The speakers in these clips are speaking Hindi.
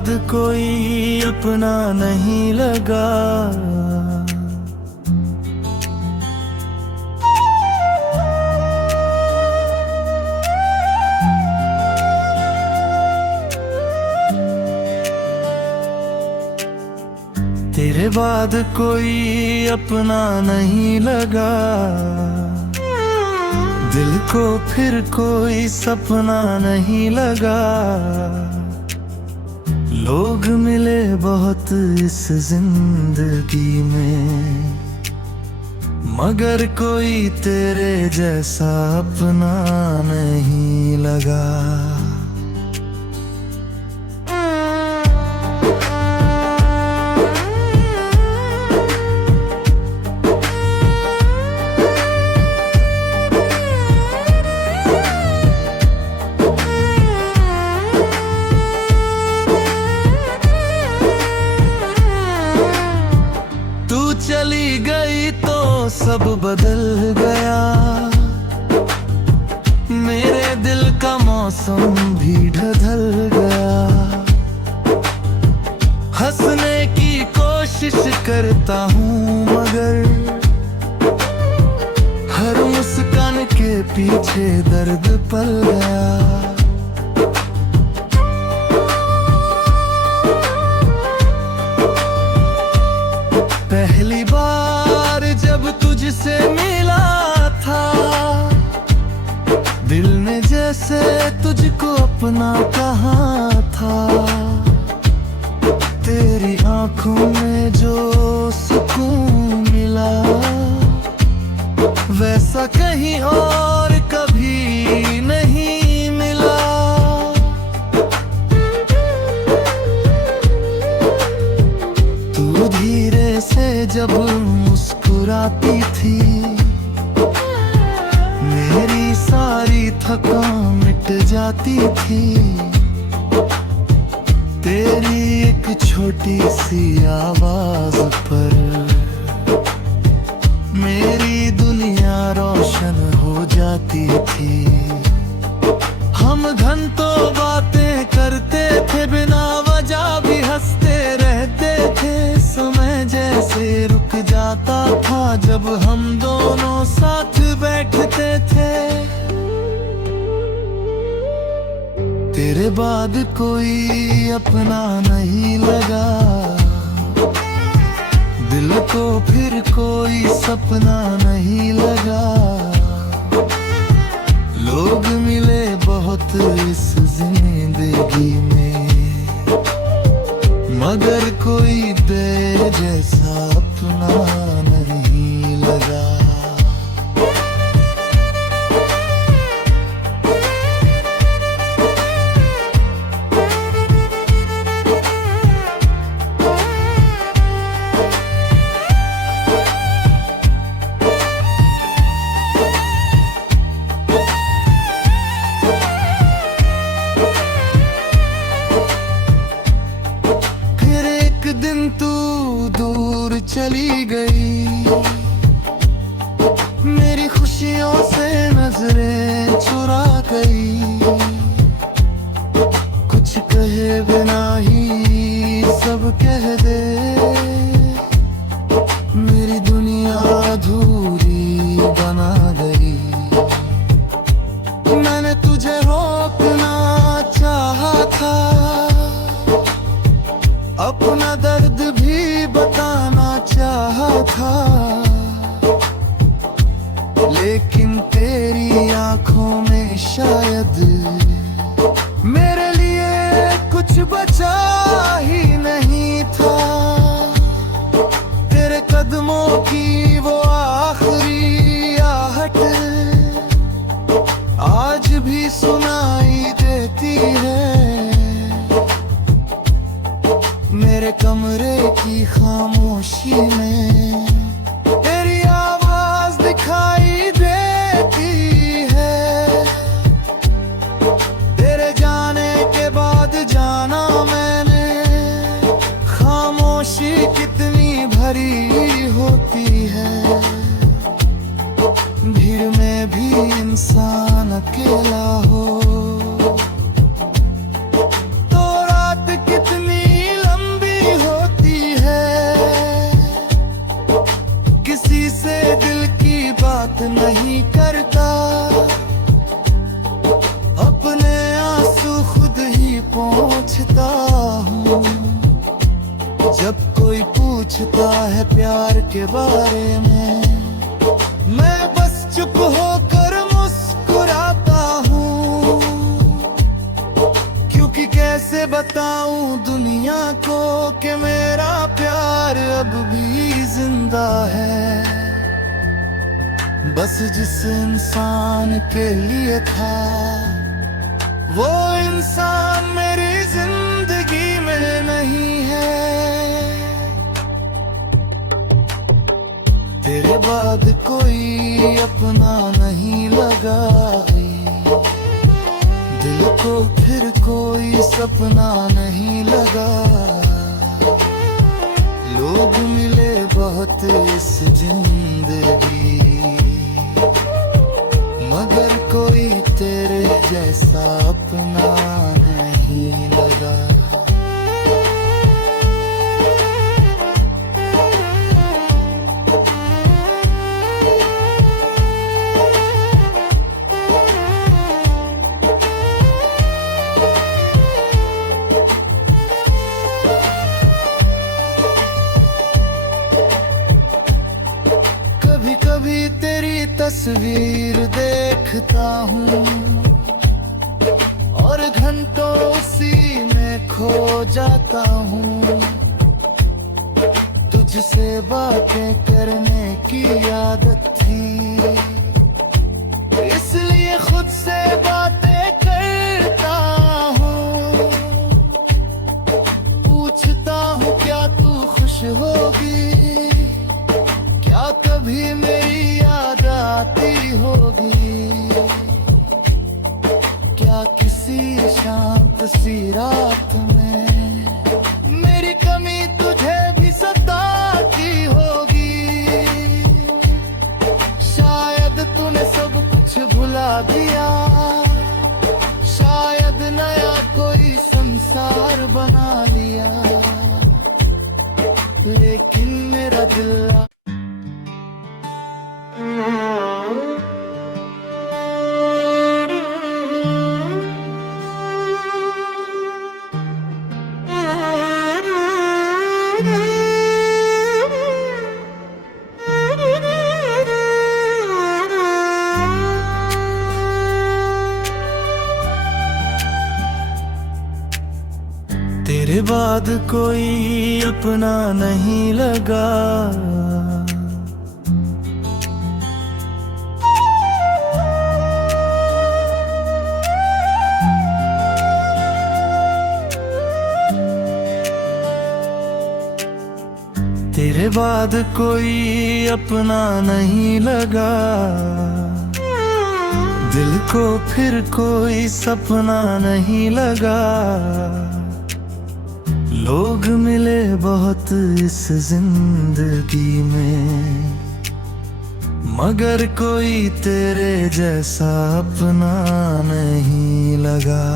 बाद कोई अपना नहीं लगा। तेरे बाद कोई अपना नहीं लगा। दिल को फिर कोई सपना नहीं लगा। लोग मिले बहुत इस जिंदगी में, मगर कोई तेरे जैसा अपना नहीं लगा। चली गई तो सब बदल गया। मेरे दिल का मौसम भी ढल गया। हंसने की कोशिश करता हूँ मगर हर मुस्कान के पीछे दर्द पल गया। पहली बार जब तुझसे मिला था, दिल ने जैसे तुझको अपना कहा था। तेरी आंखों में जो सुकून मिला, वैसा कहीं और कभी नहीं मिला। तू धीरे से जब मुस्कुराती थी, मेरी सारी थकान मिट जाती थी। तेरी एक छोटी सी आवाज पर मेरी दुनिया रोशन हो जाती थी। हम घंटों बातें करते थे, बिना वजह भी हंसते रहते थे। समय जैसे रुक जाता था जब हम दोनों साथ बैठते थे। तेरे बाद कोई अपना नहीं लगा। दिल को फिर कोई सपना नहीं लगा। लोग मिले बहुत इस जिंदगी में, मगर कोई तेरे जैसा अपना नहीं लगा। दिन तू दूर चली गई, मेरी खुशियों से नजरें चुरा गई। कुछ कहे बिना ही सब कह दे, मेरी दुनिया अधूरी बना गई। मैंने तुझे रोकना चाहा था, अपना दर्द भी बताना चाहा था, लेकिन तेरी आंखों में शायद मेरे लिए कुछ बचा ही नहीं था। तेरे कदमों की वो आखिरी आहट आज भी सुनाई देती है। मेरे कमरे की खामोशी में तेरी आवाज दिखाई देती है। तेरे जाने के बाद जाना मैंने, खामोशी कितनी भरी होती है। भीड़ में भी इंसान अकेला हो तो रात कितनी प्यार के बारे में मैं बस चुप होकर मुस्कुराता हूँ, क्योंकि कैसे बताऊं दुनिया को कि मेरा प्यार अब भी जिंदा है। बस जिस इंसान के लिए था वो इंसान मेरी जिंदगी में नहीं है। तेरे बाद कोई अपना नहीं लगा, दिल को फिर कोई सपना नहीं लगा। लोग मिले बहुत इस जिंदगी, मगर कोई तेरे जैसा अपना नहीं लगा। कभी कभी तेरी तस्वीर देखता हूँ और घंटों उसी में खो जाता हूँ। तुझसे बातें करने की आदत थी, इसलिए खुद से बातें करता हूँ। पूछता हूँ क्या तू खुश होगी, क्या कभी मेरी याद आती होगी, क्या किसी शांत सी रात में मेरी कमी तुझे भी सताती होगी। शायद तूने सब कुछ भुला दिया, शायद नया कोई संसार बना लिया, लेकिन मेरा दिल तेरे बाद कोई अपना नहीं लगा। तेरे बाद कोई अपना नहीं लगा, दिल को फिर कोई सपना नहीं लगा। लोग मिले बहुत इस जिंदगी में, मगर कोई तेरे जैसा अपना नहीं लगा।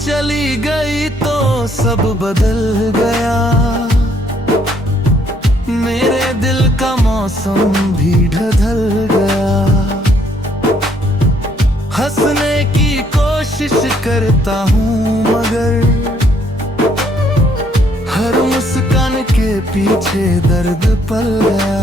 चली गई तो सब बदल गया, मेरे दिल का मौसम भी ढल गया। हंसने की कोशिश करता हूँ मगर हर मुस्कान के पीछे दर्द पल गया।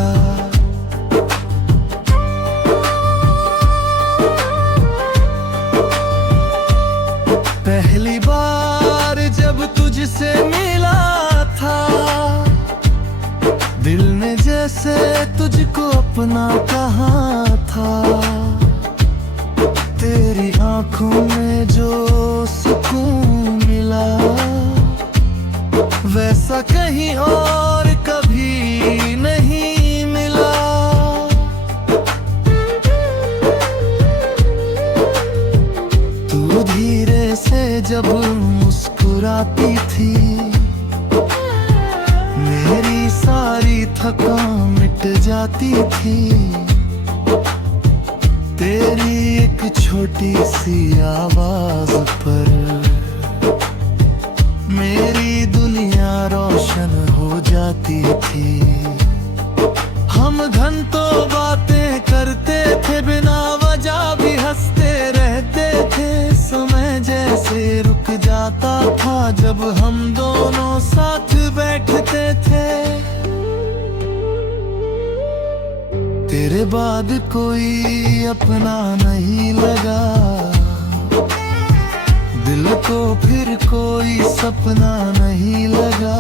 पहली बार जब तुझसे मिला था, दिल ने जैसे तुझको अपना कहा था। तेरी आंखों में जो सुकून मिला, वैसा कहीं और कभी नहीं मिला। तू धीरे से जब मुस्कुराती थी, मेरी सारी थकान मिट जाती थी। तेरी एक छोटी सी आवाज पर रुक जाता था जब हम दोनों साथ बैठते थे। तेरे बाद कोई अपना नहीं लगा, दिल को फिर कोई सपना नहीं लगा।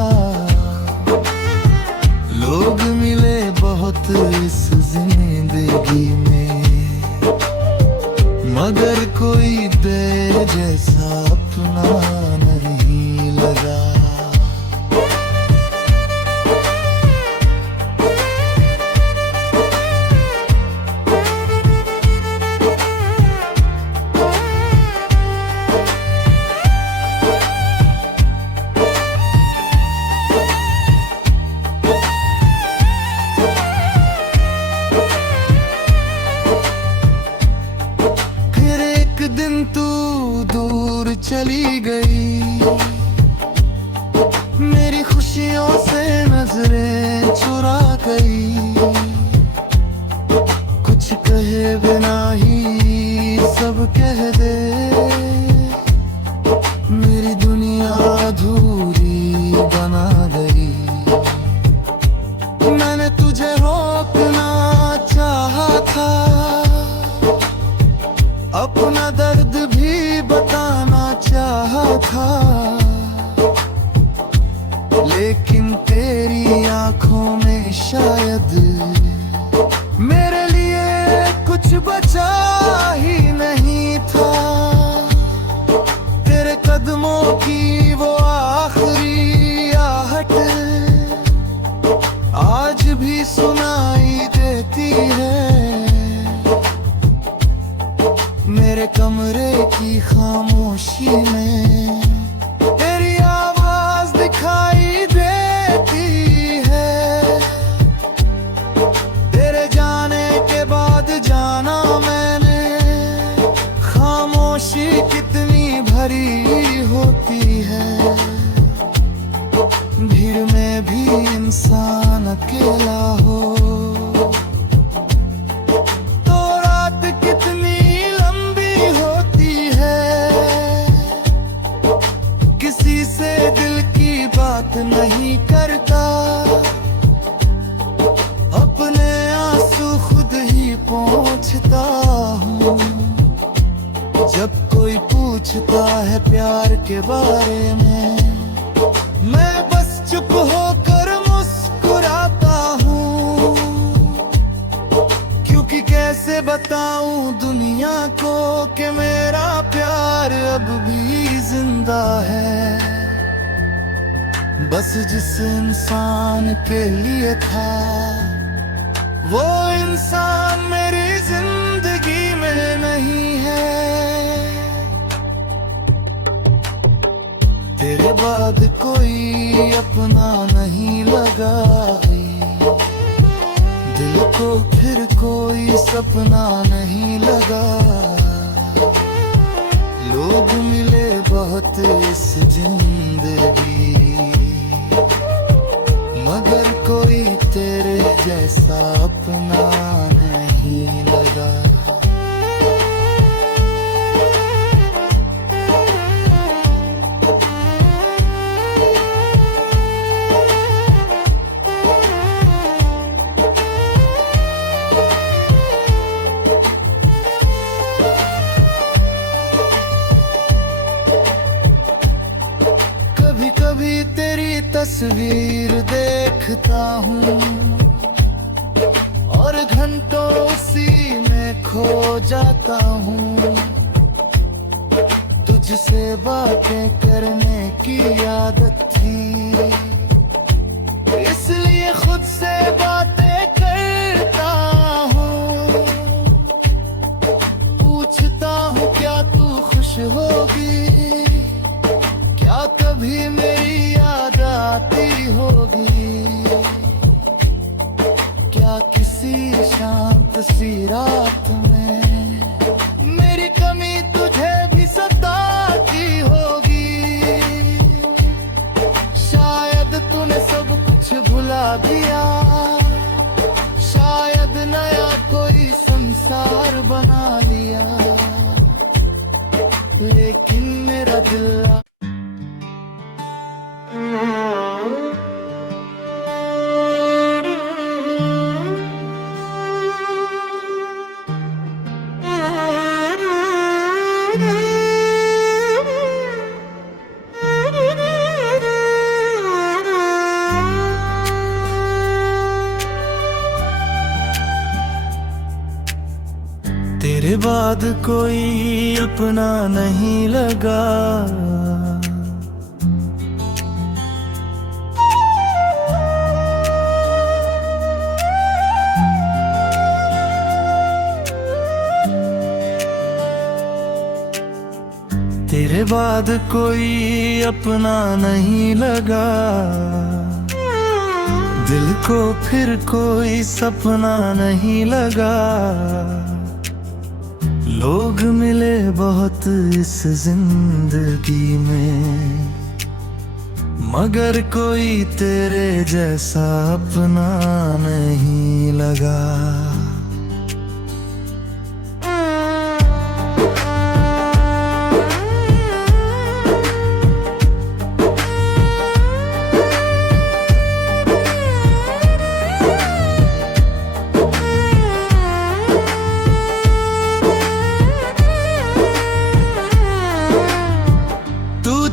लोग मिले बहुत इस जिंदगी में, मगर कोई तेरे जैसा अपना नहीं लगा। दिन तू दूर चली गई, मेरी खुशियों से नजरें चुरा गई। कुछ कहे बिना ही सब कह दे, मेरी दुनिया अधूरी बना गई। मैंने तुझे रोकना चाहा था, अपना दर्द भी बताना चाहा था, लेकिन तेरी आंखों में शायद मेरे लिए कुछ बचा ही नहीं था। तेरे कदमों की वो आखिरी आहट आज भी सुनाई देती है। मेरे कमरे की खामोशी में तेरी आवाज दिखाई देती है। तेरे जाने के बाद जाना मैंने, खामोशी कितनी भरी होती है। भीड़ में भी इंसान अकेला हो तो रात कितनी से दिल की बात नहीं करता, अपने आंसू खुद ही पोंछता हूँ। जब कोई पूछता है प्यार के बारे में, मैं बस चुप होकर मुस्कुराता हूँ। क्योंकि कैसे बताऊं दुनिया को कि मेरा प्यार अब भी जिंदा है। बस जिस इंसान के लिए था, वो इंसान मेरी जिंदगी में नहीं है। तेरे बाद कोई अपना नहीं लगा, दिल को फिर कोई सपना नहीं लगा। लोग मिले बहुत इस जिंदगी, मगर कोई तेरे जैसा अपना नहीं लगा। कभी कभी तेरी तस्वीर देखता हूँ और घंटों उसी में खो जाता हूँ। तुझसे बातें करने की आदत थी, इसलिए खुद से बातें करता हूँ। पूछता हूँ क्या तू खुश होगी, क्या कभी मेरी याद आती होगी, क्या किसी शांत सी रात में मेरी कमी तुझे भी सताती होगी। शायद तूने सब कुछ भुला दिया, शायद नया कोई संसार बना लिया, लेकिन मेरा दिल बाद कोई अपना नहीं लगा। तेरे बाद कोई अपना नहीं लगा, दिल को फिर कोई सपना नहीं लगा। लोग मिले बहुत इस जिंदगी में, मगर कोई तेरे जैसा अपना नहीं लगा।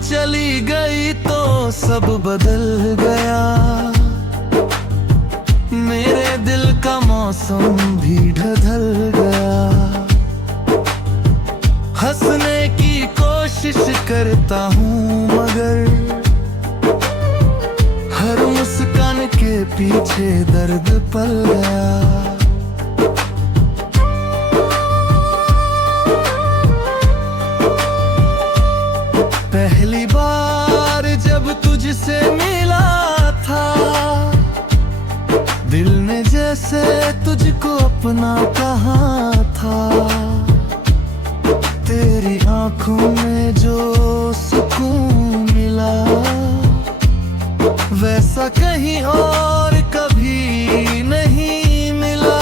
चली गई तो सब बदल गया, मेरे दिल का मौसम भी ढल गया। हंसने की कोशिश करता हूँ मगर हर मुस्कान के पीछे दर्द पल गया। पहली बार जब तुझसे मिला था, दिल ने जैसे तुझको अपना कहा था। तेरी आंखों में जो सुकून मिला, वैसा कहीं और कभी नहीं मिला।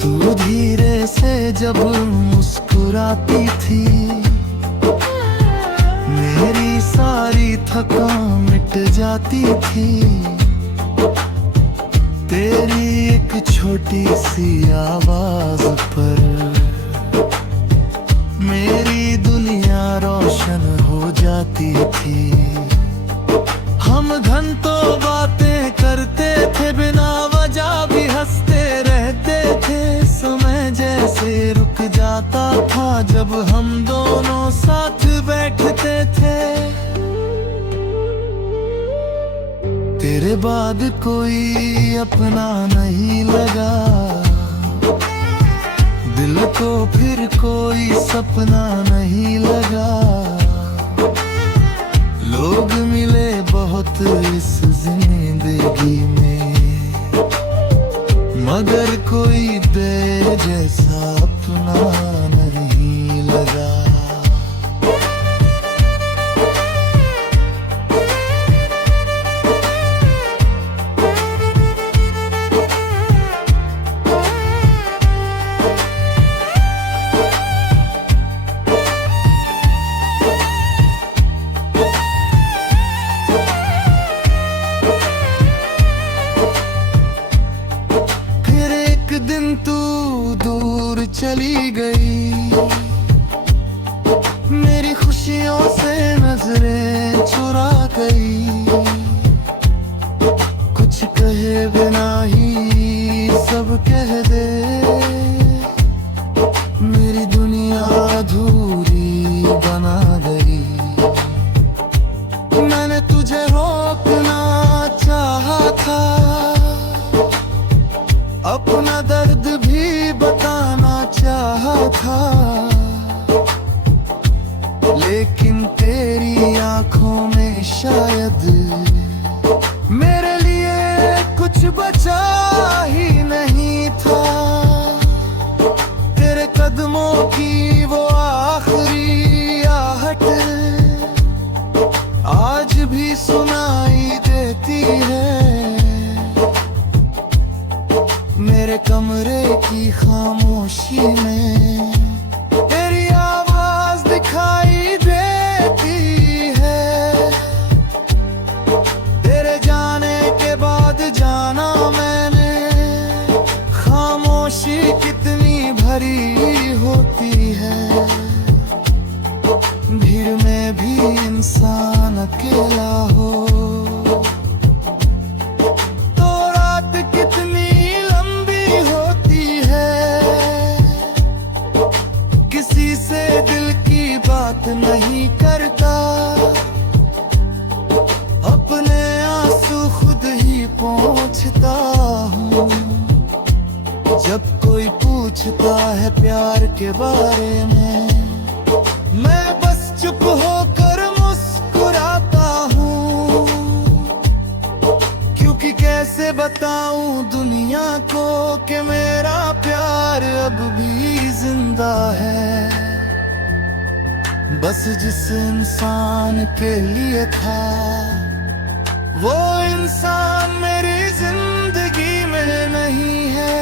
तू धीरे से जब मुस्कुराती थी, मेरी सारी थकान मिट जाती थी। तेरी एक छोटी सी आवाज पर मेरी दुनिया रोशन हो जाती थी। हम घंटों बातें करते थे, बिना वजह भी हंसते रहते थे। समय जैसे रुक जाता था जब हम दोनों साथ बैठते थे। तेरे बाद कोई अपना नहीं लगा, दिल को फिर कोई सपना नहीं लगा। लोग मिले बहुत इस जिंदगी में, मगर कोई तेरे जैसा अपना नहीं लगा। दिन तू दूर चली गई, मेरी खुशियों से नजरें चुरा गई। कुछ कहे बिना ही सब कह दे, मेरी दुनिया अधूरी बना गई। मैंने तुझे रोकना चाहा था, अपना दर्द भी बताना चाहा था, लेकिन तेरी आंखों में शायद मेरे लिए कुछ बचा ही नहीं था। तेरे कदमों की वो आखिरी आहट आज भी सुनाई देती है। मेरे कमरे की खामोशी में तेरी आवाज दिखाई देती है। तेरे जाने के बाद जाना मैंने, खामोशी कितनी भरी होती है। भीड़ में भी इंसान अकेला हो तो रात कितनी प्यार के बारे में मैं बस चुप होकर मुस्कुराता हूँ, क्योंकि कैसे बताऊं दुनिया को कि मेरा प्यार अब भी जिंदा है। बस जिस इंसान के लिए था वो इंसान मेरी जिंदगी में नहीं है।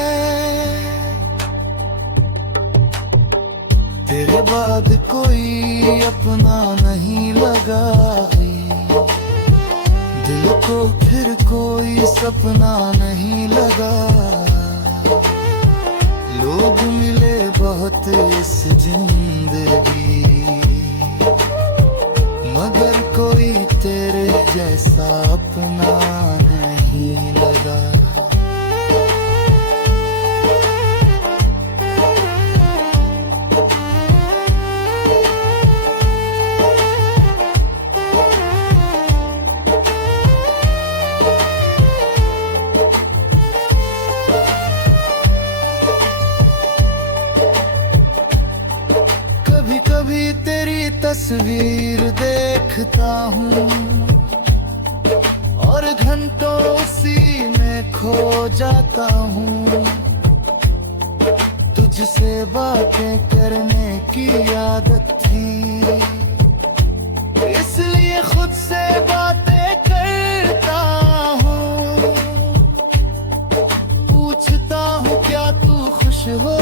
तेरे बाद कोई अपना नहीं लगा, दिल को फिर कोई सपना नहीं लगा। लोग मिले बहुत इस जिंदगी, मगर कोई तेरे जैसा अपना नहीं लगा। कभी कभी तेरी तस्वीर देखता हूँ और घंटों उसी में खो जाता हूँ। तुझसे बातें करने की आदत थी, इसलिए खुद से बातें करता हूँ। पूछता हूँ क्या तू खुश हो